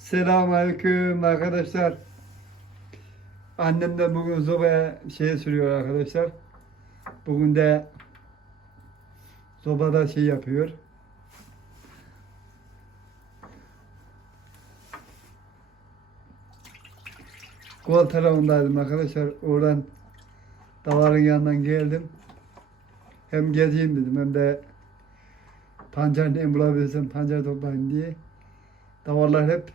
Selamünaleyküm arkadaşlar. Annem de bugün sobaya şey sürüyor arkadaşlar. Bugün de sobada şey yapıyor. Kol tarafındaydım arkadaşlar. Oradan davarın yanından geldim. Hem gezeyim dedim hem de pancar ne bulabilirsem pancar toplayayım diye. Davarlar hep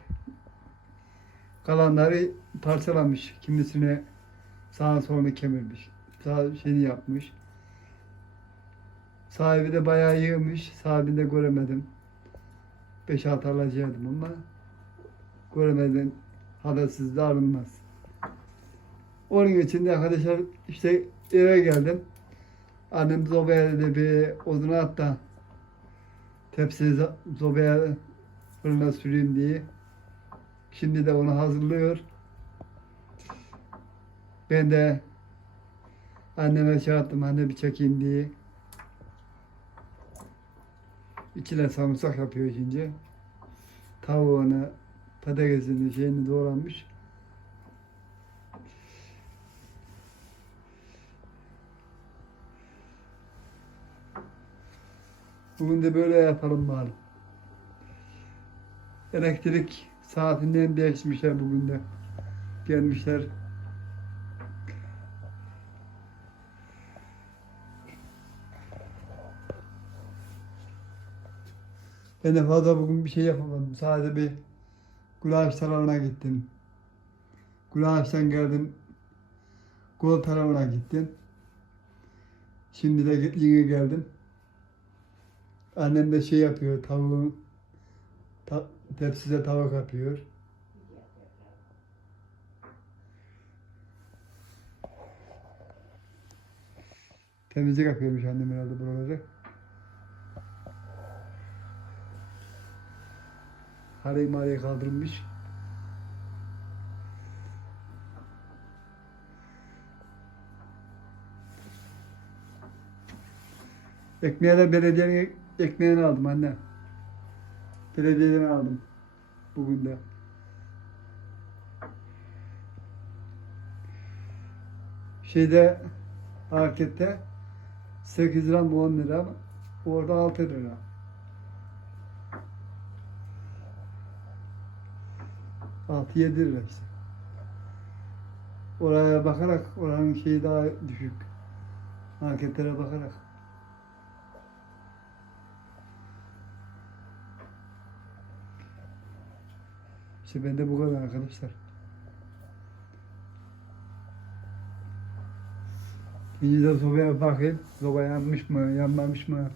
kalanları parçalamış. Kimisine sağa solunu kemirmiş. Sağ şeyini yapmış. Sahibi de bayağı yığmış. Sahibini de göremedim. 5-6 alacaktım ama göremedim. Habersiz de alınmaz. Onun için de arkadaşlar işte eve geldim. Annem zobaya dedi bir odun at da tepsiyi zobaya fırına süreyim diye. Şimdi de onu hazırlıyor. Ben de anneme şey attım, anne bir çekeyim diye. İçine sarımsak yapıyor şimdi. Tavuğunu, patatesini, şeyini doğramış. Bugün de böyle yapalım bari. Elektrik saatinden değişmişler bugün de. Gelmişler. Ben de fazla bugün bir şey yapamadım. Sadece bir Gülaç tarafına gittim. Gülaç'tan geldim. Kol tarafına gittim. Şimdi de yine geldim. Annem de şey yapıyor, tavuğun ta, tepside tavuk yapıyor. Temizlik yapıyormuş annem herhalde buraları. Hareyi mareyi kaldırmış. Ekmeğe de belediyenin ekmeğini aldım anne. Belediyeden aldım. Bugün de. Şeyde markette 8 lira mı 10 lira orada 6 lira. Altı yedi lira işte. Oraya bakarak oranın şeyi daha düşük. Marketlere bakarak. İşte bende bu kadar arkadaşlar. Şimdi de sobaya bakayım. Soba yanmış mı, yanmamış mı?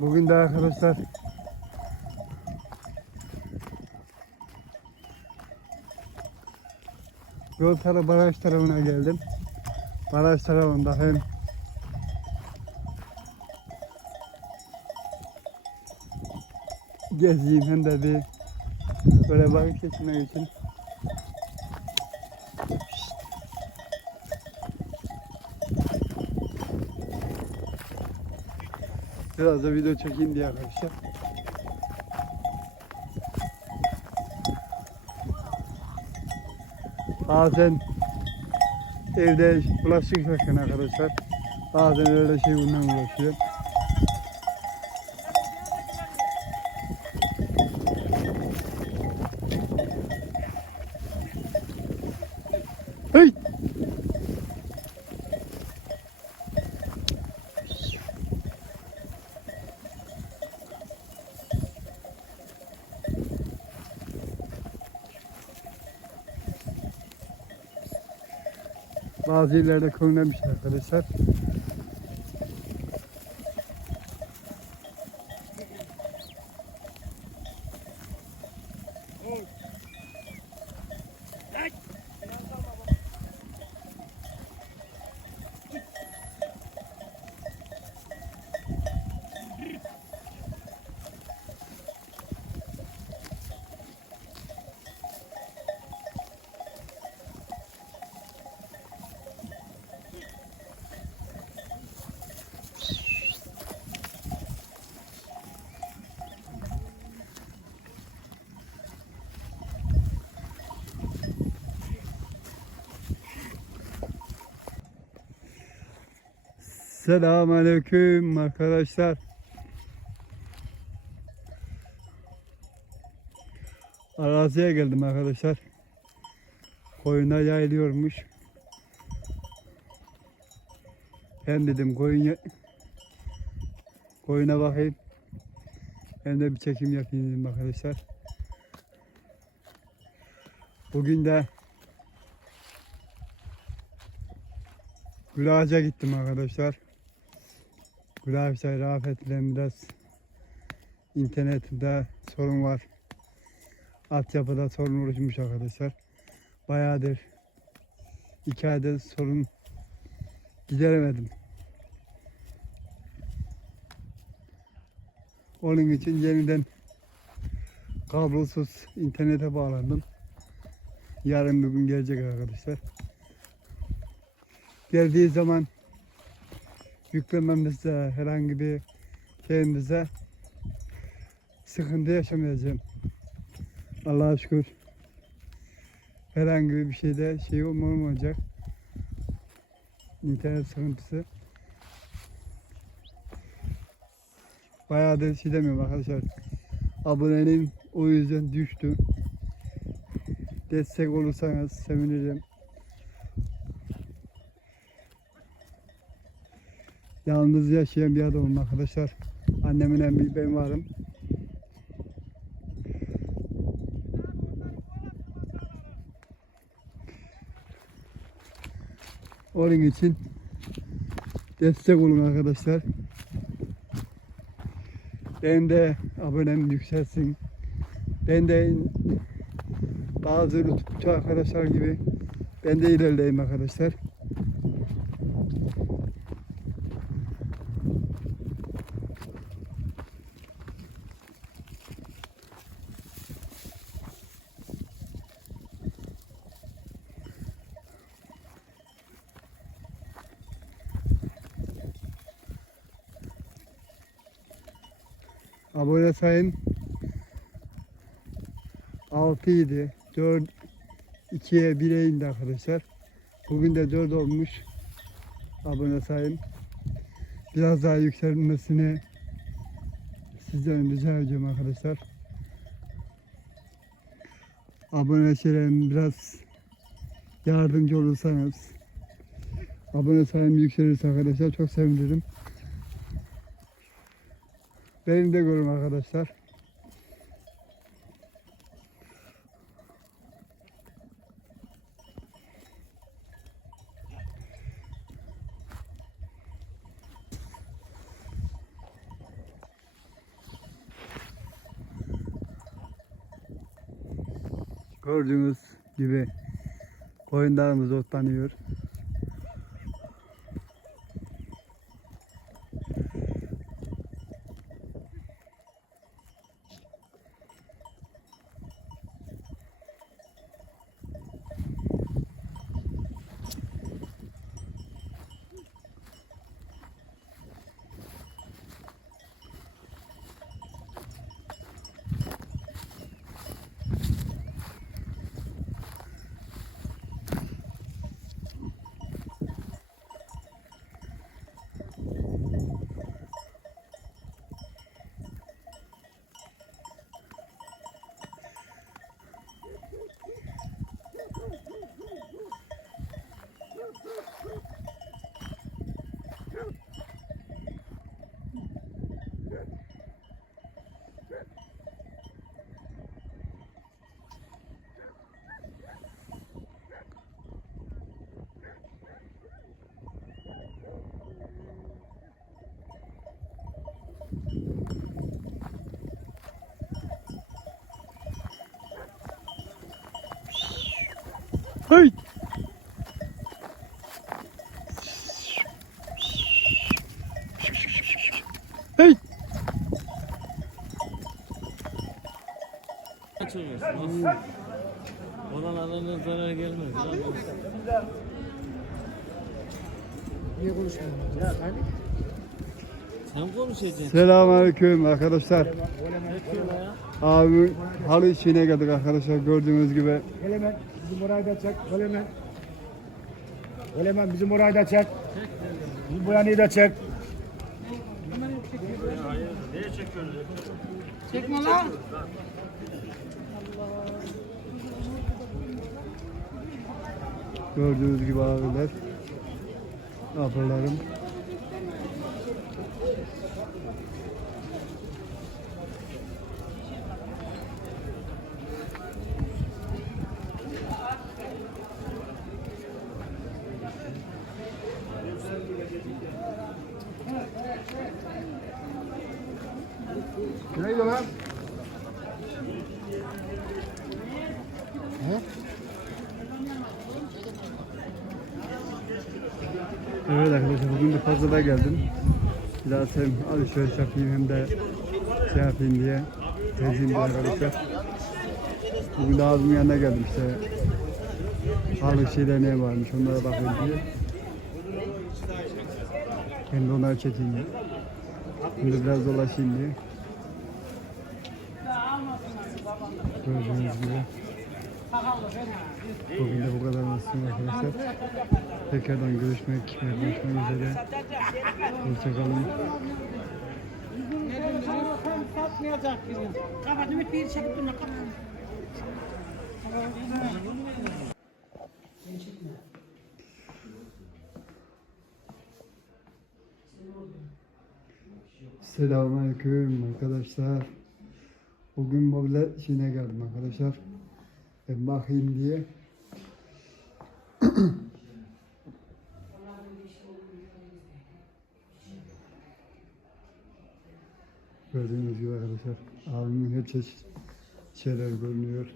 Bugün de arkadaşlar Yol tarafı baraj tarafına geldim. Baraj tarafında hem gezeyim hem de bir böyle vakit geçirmek için. Biraz da video çekeyim diye arkadaşlar. Bazen evde bulaşık yıkarken arkadaşlar bazen öyle şey bundan uğraşıyor. Bazı yerlerde körlemiş arkadaşlar. Selamünaleyküm arkadaşlar. Araziye geldim arkadaşlar. Koyuna yayılıyormuş. Hem dedim koyun koyuna bakayım. Hem de bir çekim yapayım dedim arkadaşlar. Bugün de Gülağaç'a gittim arkadaşlar. Gülağaç'ta Rafet ile biraz internette sorun var. Altyapıda sorun oluşmuş arkadaşlar. Bayağıdır iki aydır sorun gideremedim. Onun için yeniden kablosuz internete bağlandım. Yarın bir gün gelecek arkadaşlar. Geldiği zaman yüklememizde herhangi bir şeyimizde sıkıntı yaşamayacağım. Allah'a şükür. Herhangi bir şeyde şey olmayacak. İnternet sıkıntısı. Bayağı da şey demiyorum arkadaşlar. Aboneliğim o yüzden düştü. Destek olursanız sevinirim. Yalnız yaşayan bir adamım arkadaşlar. Annemin en büyük ben varım. Onun için destek olun arkadaşlar. Ben de abonem yükselsin. Ben de bazı YouTube'cu arkadaşlar gibi ben de ilerleyeyim arkadaşlar. Abone sayın 6 idi. 4 2'ye 1'e indi arkadaşlar. Bugün de 4 olmuş. Abone sayın. Biraz daha yükselmesini sizden rica ediyorum arkadaşlar. Abone şeylerim biraz yardımcı olursanız abone sayım yükselirse arkadaşlar çok sevinirim. Beni de görün arkadaşlar. Gördüğünüz gibi koyunlarımız otlanıyor. Hey! Hey! Açılıyorsun. Olan alana zarar gelmez. Niye konuşmuyorsun? Ya? Sen konuşacaksın. Selamünaleyküm arkadaşlar. Abi halı işine geldik arkadaşlar gördüğünüz gibi. Gel hemen. Bizim orayı da çek. Hemen. Öyle bizim orayı da çek. Bizim bu yanıyı da çek. Çekme lan. Gördüğünüz gibi abiler. Ablalarım. Neydi lan? Evet arkadaşlar bugün de fazla geldim. Biraz hem alışveriş yapayım hem de şey yapayım diye gezeyim diye arkadaşlar. Bugün de abimin yanına geldim işte. Sağlık şeyler ne varmış onlara bakayım diye. Hem de onları çekeyim diye. Şimdi biraz dolaşayım diye. Gördüğünüz gibi. Bugün de bu kadar olsun arkadaşlar. Tekrardan görüşmek, görüşmek üzere. Hoşçakalın. Selamünaleyküm arkadaşlar. Bugün mobilya şeyine geldim arkadaşlar. E, bakayım diye. Gördüğünüz gibi arkadaşlar. Abimin her çeşit şeyler görünüyor.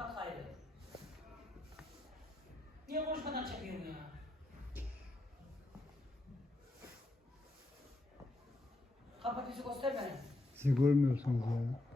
Kapat kaydı. Niye konuşmadan çekiyorsun ya? Kapat yüzü gösterme. Siz görmüyorsunuz ya.